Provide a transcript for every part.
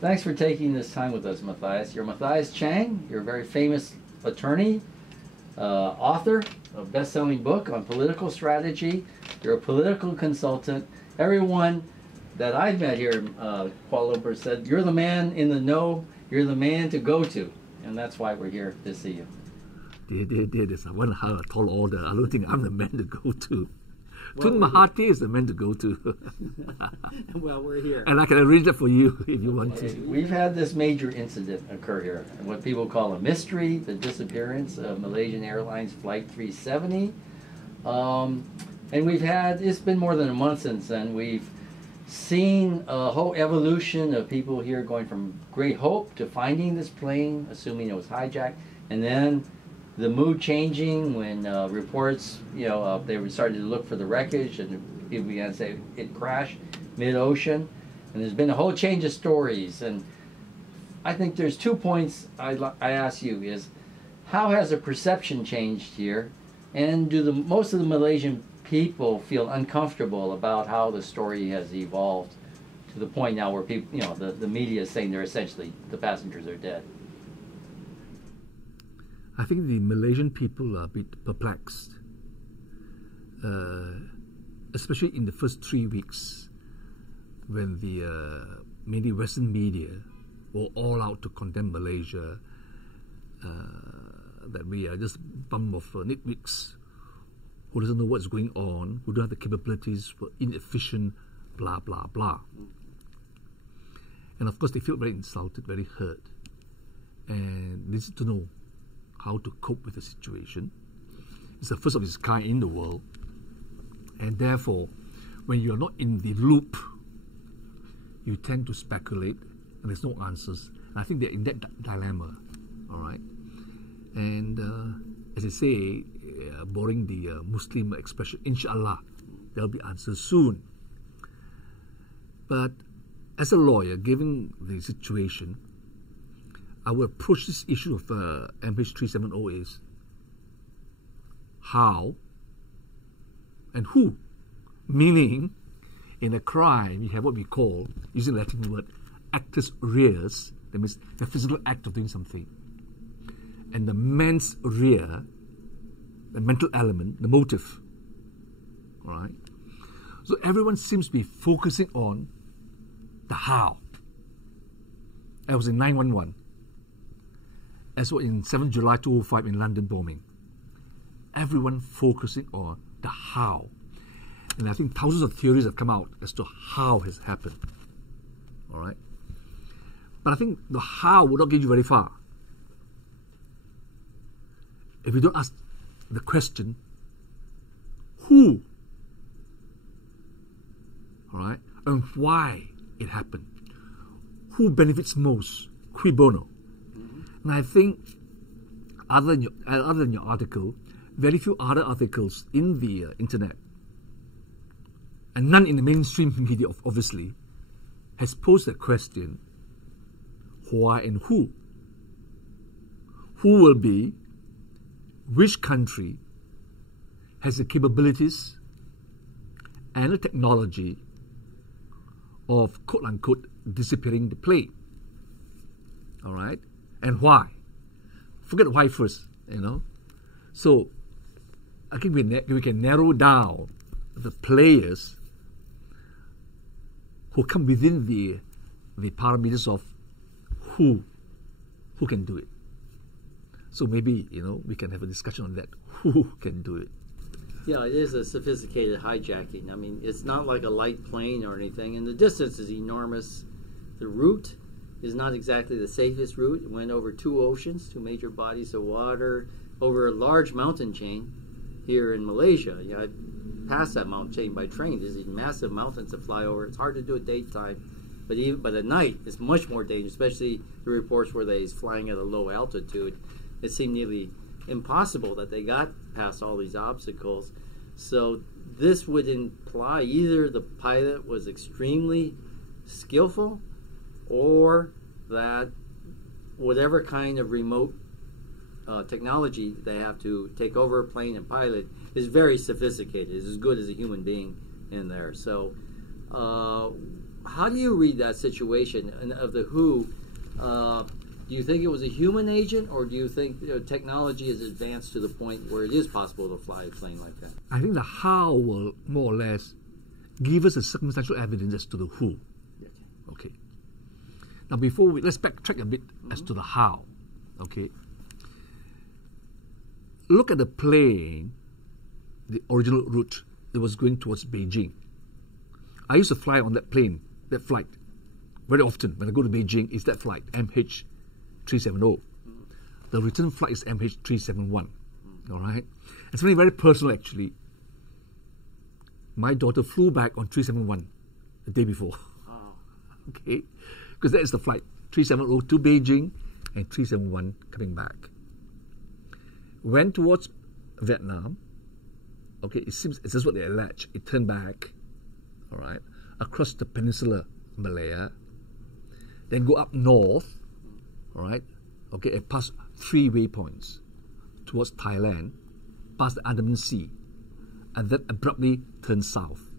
Thanks for taking this time with us, Matthias. You're Matthias Chang. You're a very famous attorney, author of a best-selling book on political strategy. You're a political consultant. Everyone that I've met here in Kuala Lumpur said, you're the man in the know, you're the man to go to. And that's why we're here to see you. There's one tall order. I don't think I'm the man to go to. Tun Mahathir is the man to go to. Well, we're here. And I can arrange that for you if you want to. We've had this major incident occur here, what people call a mystery, the disappearance of Malaysian Airlines Flight 370. And it's been more than a month since then. We've seen a whole evolution of people here going from great hope to finding this plane, assuming it was hijacked, and then the mood changing when reports, they started to look for the wreckage, and people began to say it crashed mid-ocean. And there's been a whole change of stories. And I think there's 2 points I ask you is, how has the perception changed here? And do most of the Malaysian people feel uncomfortable about how the story has evolved to the point now where people, the media is saying the passengers are dead? I think the Malaysian people are a bit perplexed, especially in the first 3 weeks when the mainly Western media were all out to condemn Malaysia, that we are just a bunch of nitwicks who doesn't know what's going on, who don't have the capabilities, were inefficient, blah, blah, blah. And of course they feel very insulted, very hurt, and they need to know how to cope with the situation. It's the first of its kind in the world, and therefore when you're not in the loop, you tend to speculate and there's no answers. And I think they're in that dilemma, all right? And as I say, borrowing the Muslim expression, inshallah, there'll be answers soon. But as a lawyer, given the situation, I will approach this issue of MH370 is how and who. Meaning, in a crime, you have what we call, using the Latin word, actus reus, that means the physical act of doing something. And the mens rea, the mental element, the motive. All right? So everyone seems to be focusing on the how. I was in 911. As well in 7th July 2005 in London bombing. Everyone focusing on the how. And I think thousands of theories have come out as to how has happened. All right? But I think the how would not get you very far if you don't ask the question, who? All right? And why it happened. Who benefits most? Cui bono? And I think, other than your article, very few other articles in the internet, and none in the mainstream media, obviously, has posed the question, why and who? Who will be, which country has the capabilities and the technology of, quote-unquote, disappearing the plane? All right? And why? Forget why first, So, I think we can narrow down the players who come within the parameters of who can do it. So maybe, we can have a discussion on that. Who can do it? Yeah, it is a sophisticated hijacking. I mean, it's not like a light plane or anything, and the distance is enormous. The route is not exactly the safest route. It went over 2 oceans, 2 major bodies of water, over a large mountain chain here in Malaysia. I passed that mountain chain by train. There's these massive mountains to fly over. It's hard to do at daytime, but at night, it's much more dangerous, especially the reports where they're flying at a low altitude. It seemed nearly impossible that they got past all these obstacles. So this would imply either the pilot was extremely skillful, or that whatever kind of remote technology they have to take over a plane and pilot is very sophisticated. It's as good as a human being in there. So how do you read that situation of the WHO? Do you think it was a human agent, or do you think technology is advanced to the point where it is possible to fly a plane like that? I think the how will more or less give us a circumstantial evidence as to the who. Okay. Now, let's backtrack a bit as to the how. Okay. Look at the plane, the original route that was going towards Beijing. I used to fly on that plane, that flight, very often. When I go to Beijing, it's that flight, MH370. The return flight is MH371. All right? It's something very personal, actually. My daughter flew back on 371 the day before. Oh. Okay? Because that is the flight, 370 to Beijing and 371 coming back. Went towards Vietnam. Okay, it seems this is what they allege. It turned back, all right, across the peninsula Malaya, then go up north, all right, okay, and pass 3 waypoints towards Thailand, past the Andaman Sea, and then abruptly turn south.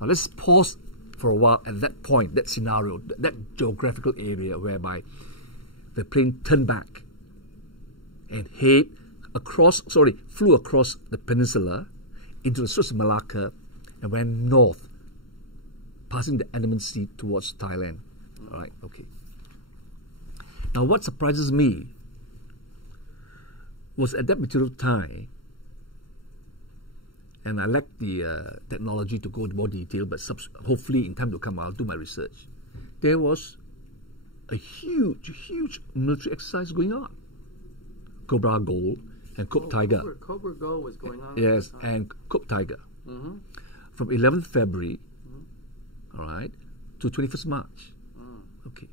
Now let's pause for a while at that point, that scenario, that geographical area whereby the plane turned back and flew across the peninsula into the Straits of Malacca and went north, passing the Andaman Sea towards Thailand. All right, okay. Now, what surprises me was at that material time, and I lack the technology to go into more detail, but hopefully in time to come, I'll do my research. There was a huge military exercise going on. Cobra Gold and Cope Tiger. Cobra Gold was going on. Yes, and Cope Tiger. From 11th February, all right, to 21st March. Okay.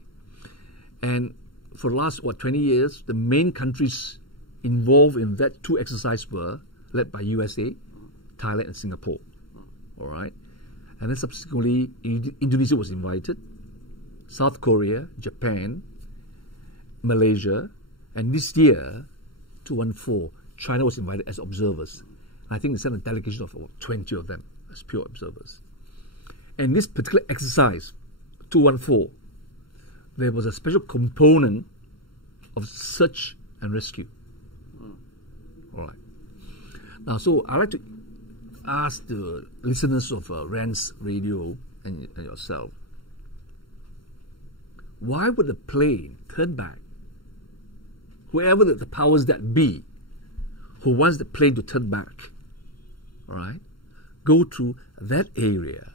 And for the last, 20 years, the main countries involved in that 2 exercises were led by USA, Thailand, and Singapore. All right. And then subsequently, Indonesia was invited, South Korea, Japan, Malaysia, and this year, 2014, China was invited as observers. I think they sent a delegation of about 20 of them as pure observers. And this particular exercise, 2014, there was a special component of search and rescue. All right. Now, so I'd like to ask the listeners of Rand's Radio and yourself, why would the plane turn back? Whoever the powers that be who wants the plane to turn back, all right, go to that area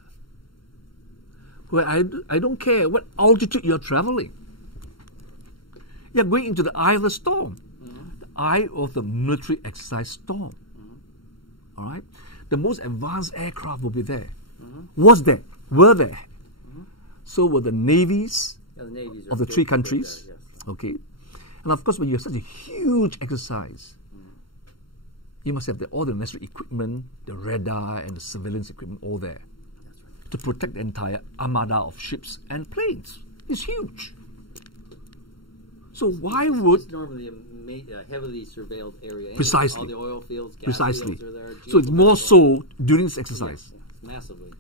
where I don't care what altitude you're traveling. You're going into the eye of the storm, the eye of the military exercise storm. All right? The most advanced aircraft will be there. Was there? Were there? So were the navies of the 3 countries. Yes. Okay. And of course, when you have such a huge exercise, you must have all the necessary equipment, the radar and the surveillance equipment all there to protect the entire armada of ships and planes. It's huge. So why would... It's normally a heavily surveilled area. Precisely. All the oil fields, gas Precisely. fields are there. So it's more so during this exercise. Yes, massively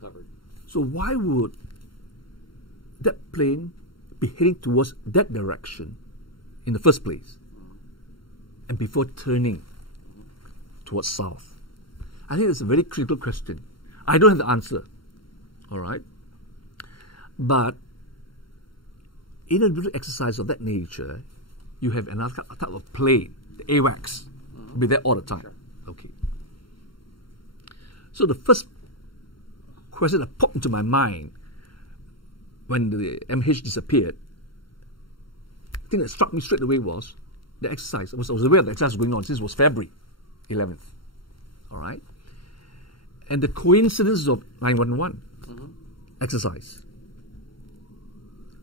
covered. So why would that plane be heading towards that direction in the first place, and before turning towards south? I think it's a very critical question. I don't have the answer, all right? But in a military exercise of that nature, you have another type of plane, the AWACS, will be there all the time. Sure. Okay. So the first question that popped into my mind when the MH disappeared, the thing that struck me straight away was the exercise. I was aware of the exercise going on since it was February 11th. All right? And the coincidence of 911 exercise,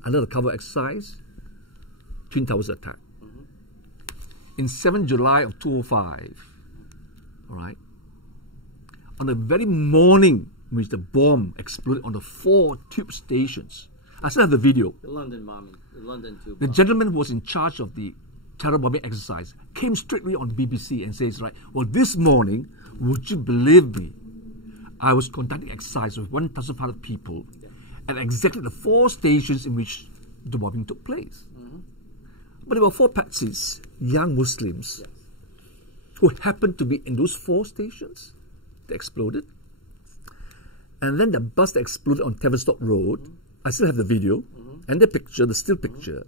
under the cover exercise, Twin Towers attack. In 7 July of 2005, all right, on the very morning in which the bomb exploded on the 4 tube stations, I still have the video. The London bombing, the London tube The bombing. gentleman who was in charge of the terror bombing exercise came straightly on BBC and says, right, well, this morning, would you believe me, I was conducting exercise with 1,500 people, at exactly the 4 stations in which the bombing took place. But there were 4 patsies, young Muslims, who happened to be in those 4 stations that exploded. And then the bus that exploded on Tavistock Road, I still have the video and the picture, the still picture.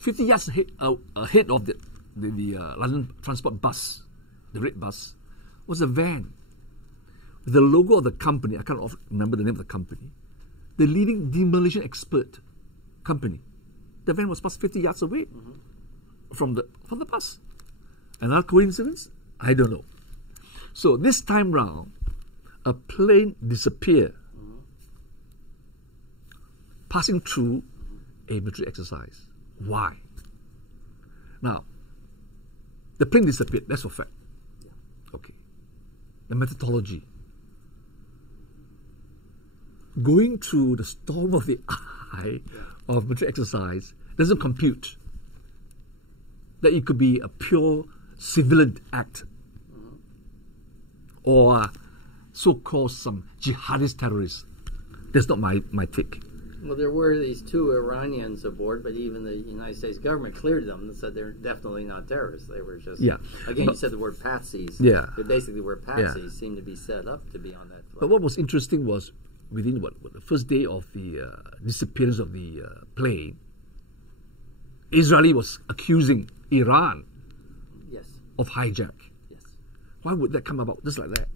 50 yards ahead of the London Transport bus, the red bus, was a van with the logo of the company. I can't remember the name of the company. The leading demolition expert company. The van was passed 50 yards away from the bus. Another coincidence? I don't know. So this time round, a plane disappeared, passing through a military exercise. Why? Now, the plane disappeared, that's a fact. Okay. The methodology. Going through the storm of the eye of military exercise doesn't compute that it could be a pure civilian act or so-called some jihadist terrorists. That's not my take. Well, there were these 2 Iranians aboard, but even the United States government cleared them and said they're definitely not terrorists. They were just, again, you said the word patsies. Yeah. But basically the word patsies seemed to be set up to be on that flight. But what was interesting was within the first day of the disappearance of the plane, Israel was accusing Iran of hijack. Yes. Why would that come about just like that?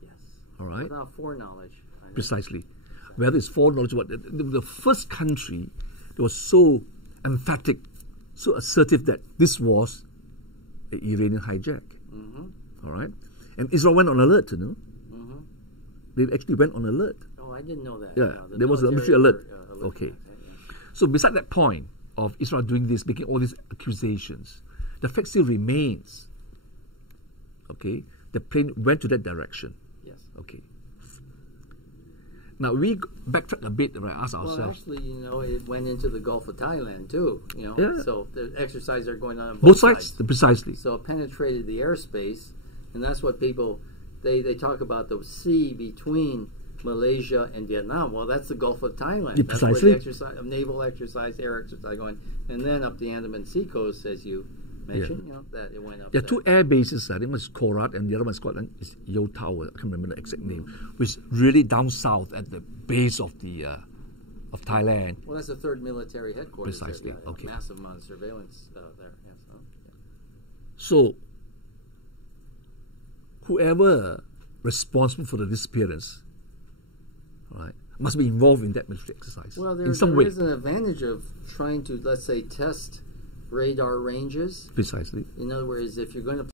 Yes. All right. Without foreknowledge. Precisely. Whether it's foreknowledge, what the first country that was so emphatic, so assertive that this was an Iranian hijack. All right. And Israel went on alert, you know. They actually went on alert. Oh, I didn't know that. Yeah, there was a military alert. Okay. So beside that point of Israel doing this, making all these accusations, the fact still remains. Okay, the plane went to that direction. Yes. Okay. Now we backtrack a bit, right? Ask ourselves. Well, actually, you know, it went into the Gulf of Thailand too. You know, Yeah. so the exercises are going on Both sides, precisely. So it penetrated the airspace, and that's what people they talk about the sea between Malaysia and Vietnam. Well, that's the Gulf of Thailand. Yeah, that's where precisely. the exercise, naval exercise, air exercise going, and then up the Andaman Sea coast, as you mentioned, you know, that it went up. There are 2 air bases. I think one is Korat and the other one is Scotland. Is Yo Tower. I can't remember the exact name. Which is really down south at the base of the of Thailand. Well, that's the 3rd military headquarters. Precisely. There. Yeah, Okay. Massive amount of surveillance there. Yes. Oh, yeah. So, whoever responsible for the disappearance, right, must be involved in that military exercise Well, in some way. there is an advantage of trying to, let's say, test radar ranges. Precisely. In other words, if you're going to